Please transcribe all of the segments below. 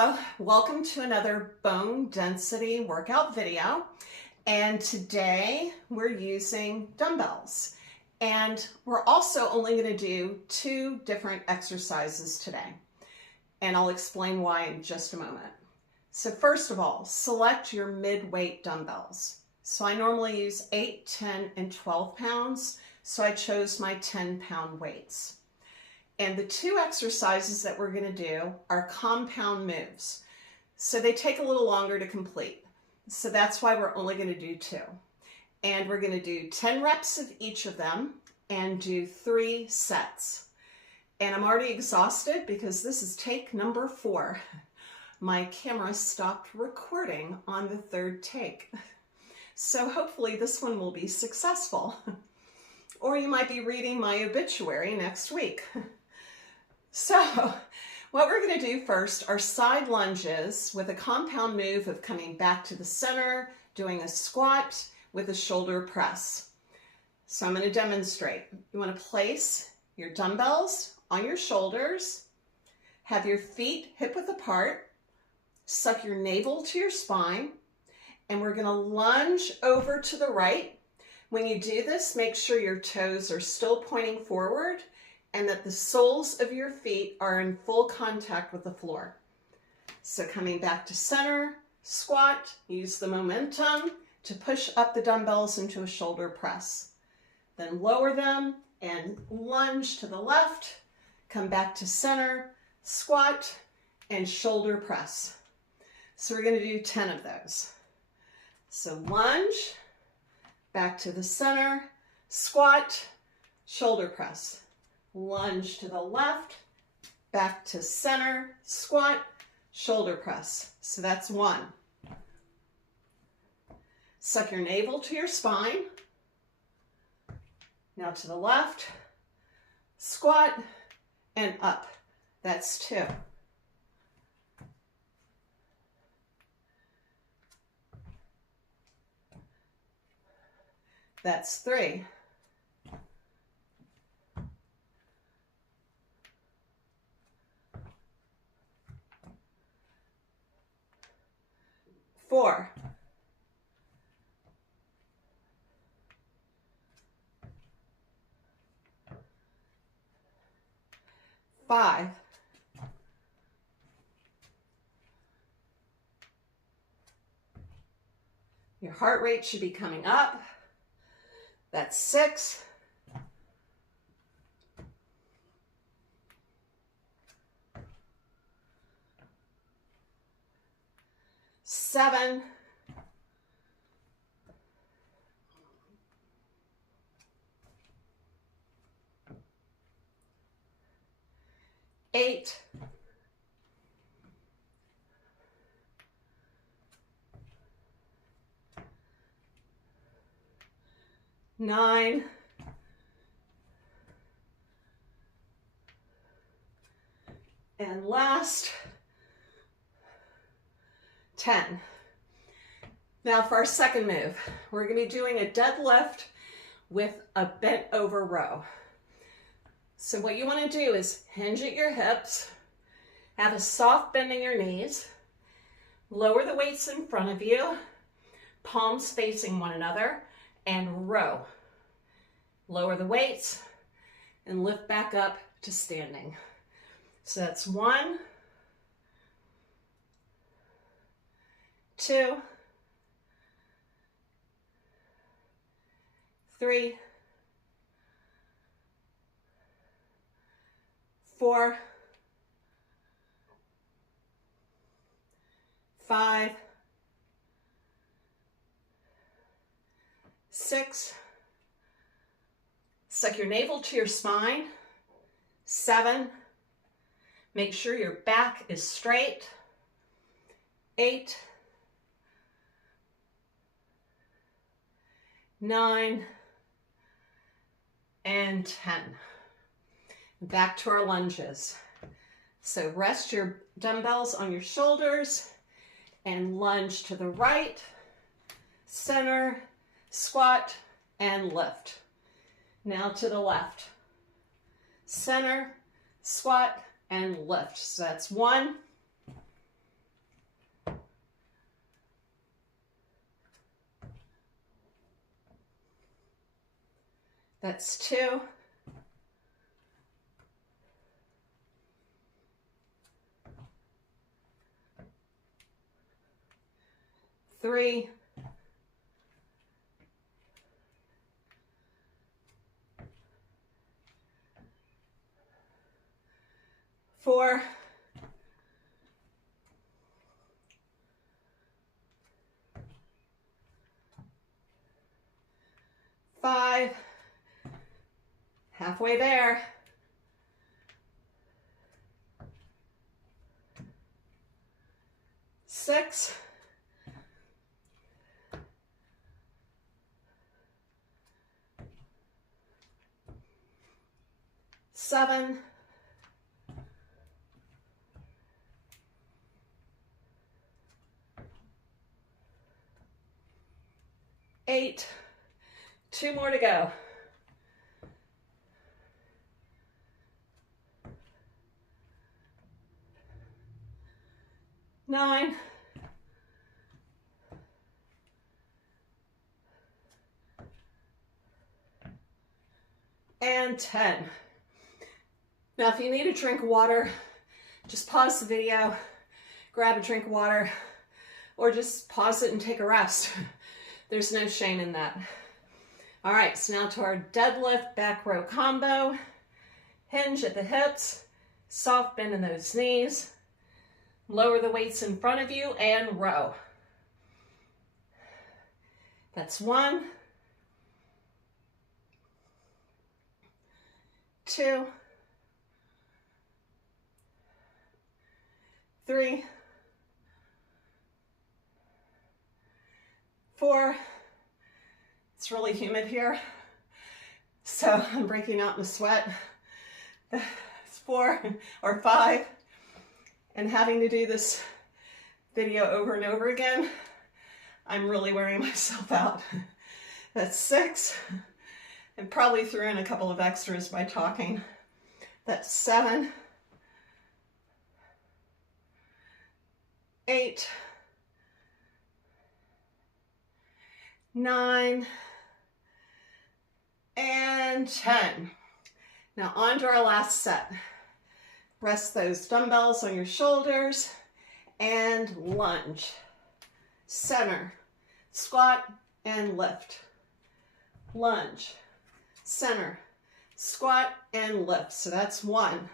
Hello, welcome to another bone density workout video. And today we're using dumbbells. And we're also only going to do 2 different exercises today. And I'll explain why in just a moment. So first of all, select your mid-weight dumbbells. So I normally use 8, 10, and 12 pounds. So I chose my 10-pound weights. And the 2 exercises that we're going to do are compound moves. So they take a little longer to complete. So that's why we're only going to do 2. And we're going to do 10 reps of each of them and do 3 sets. And I'm already exhausted because this is take number 4. My camera stopped recording on the 3rd take. So hopefully this one will be successful. Or you might be reading my obituary next week. So what we're going to do first are side lunges with a compound move of coming back to the center, doing a squat with a shoulder press. So I'm going to demonstrate. You want to place your dumbbells on your shoulders, have your feet hip-width apart, suck your navel to your spine, and we're going to lunge over to the right. When you do this, make sure your toes are still pointing forward and that the soles of your feet are in full contact with the floor. So coming back to center, squat, use the momentum to push up the dumbbells into a shoulder press. Then lower them and lunge to the left, come back to center, squat, and shoulder press. So we're going to do 10 of those. So lunge, back to the center, squat, shoulder press. Lunge to the left, back to center, squat, shoulder press. So that's 1. Suck your navel to your spine. Now to the left, squat, and up. That's 2. That's 3. 4. 5. 'Your heart rate should be coming up. That's 6. 7. 8. 9. 10. Last, 10. Now for our second move, we're going to be doing a deadlift with a bent over row. So what you want to do is hinge at your hips, have a soft bend in your knees, lower the weights in front of you, palms facing one another, and row. Lower the weights and lift back up to standing. So that's 1, 2, 3, 4, 5, 6. Suck your navel to your spine. 7. Make sure your back is straight. 8, 9, and 10. Back to our lunges. So rest your dumbbells on your shoulders and lunge to the right, center, squat, and lift. Now to the left, center, squat, and lift. So that's 1, That's 2. 3. 4. 5. Halfway there. 6. 7. 8. 2 more to go. 9. And 10. Now, if you need a drink of water, just pause the video, grab a drink of water, or just pause it and take a rest. There's no shame in that. All right, so now to our deadlift back row combo. Hinge at the hips, soft bend in those knees, lower the weights in front of you and row. That's 1, 2, 3, 4. It's really humid here, so I'm breaking out in a sweat. It's 4 or 5, and having to do this video over and over again, I'm really wearing myself out. That's 6, and probably threw in a couple of extras by talking. That's 7, 8, 9, and 10. Now on to our last set. Rest those dumbbells on your shoulders and lunge. Center, squat and lift. Lunge, center, squat and lift. So that's 1.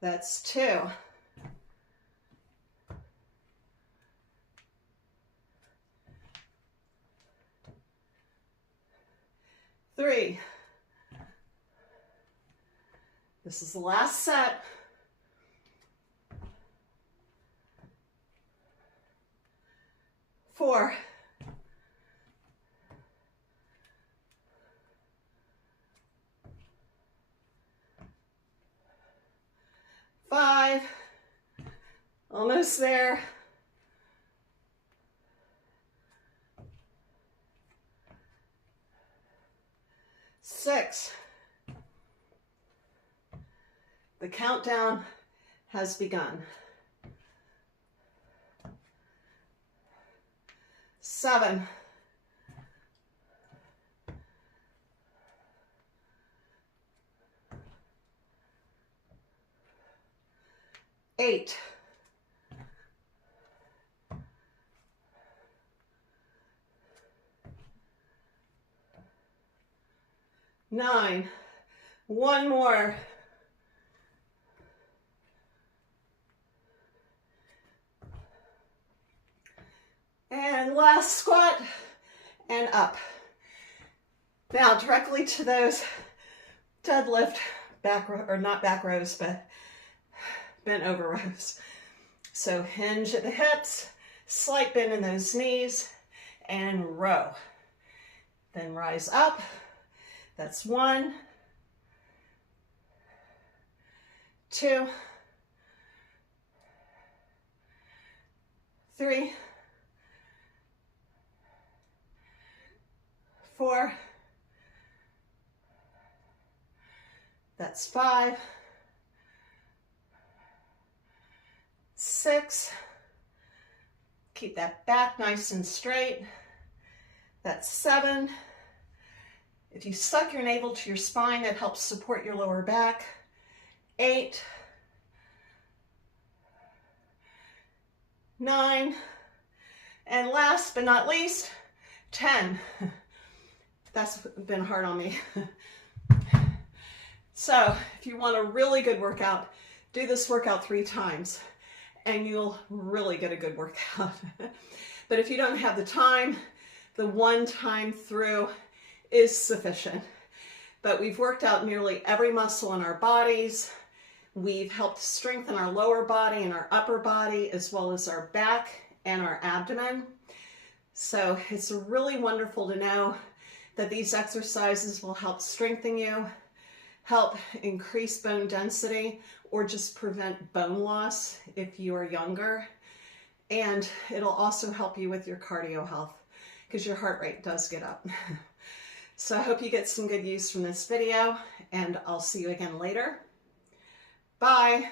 That's 2. 3. This is the last set. 4. 5. Almost there. 6. The countdown has begun. 7. 8. 9. One more. 'And last squat and up. Now directly to those deadlift back row, or not back rows, but bent over rows. So hinge at the hips, slight bend in those knees, and row. Then rise up. That's 1, 2, 3, 4, that's 5, 6, keep that back nice and straight. That's 7. If you suck your navel to your spine, that helps support your lower back. 8, 9, and last but not least, 10. That's been hard on me. So if you want a really good workout, do this workout 3 times and you'll really get a good workout. But if you don't have the time, the 1 time through is sufficient. But we've worked out nearly every muscle in our bodies. We've helped strengthen our lower body and our upper body, as well as our back and our abdomen. So it's really wonderful to know that these exercises will help strengthen you, help increase bone density, or just prevent bone loss if you are younger. And it'll also help you with your cardio health because your heart rate does get up. So I hope you get some good use from this video, and I'll see you again later. Bye.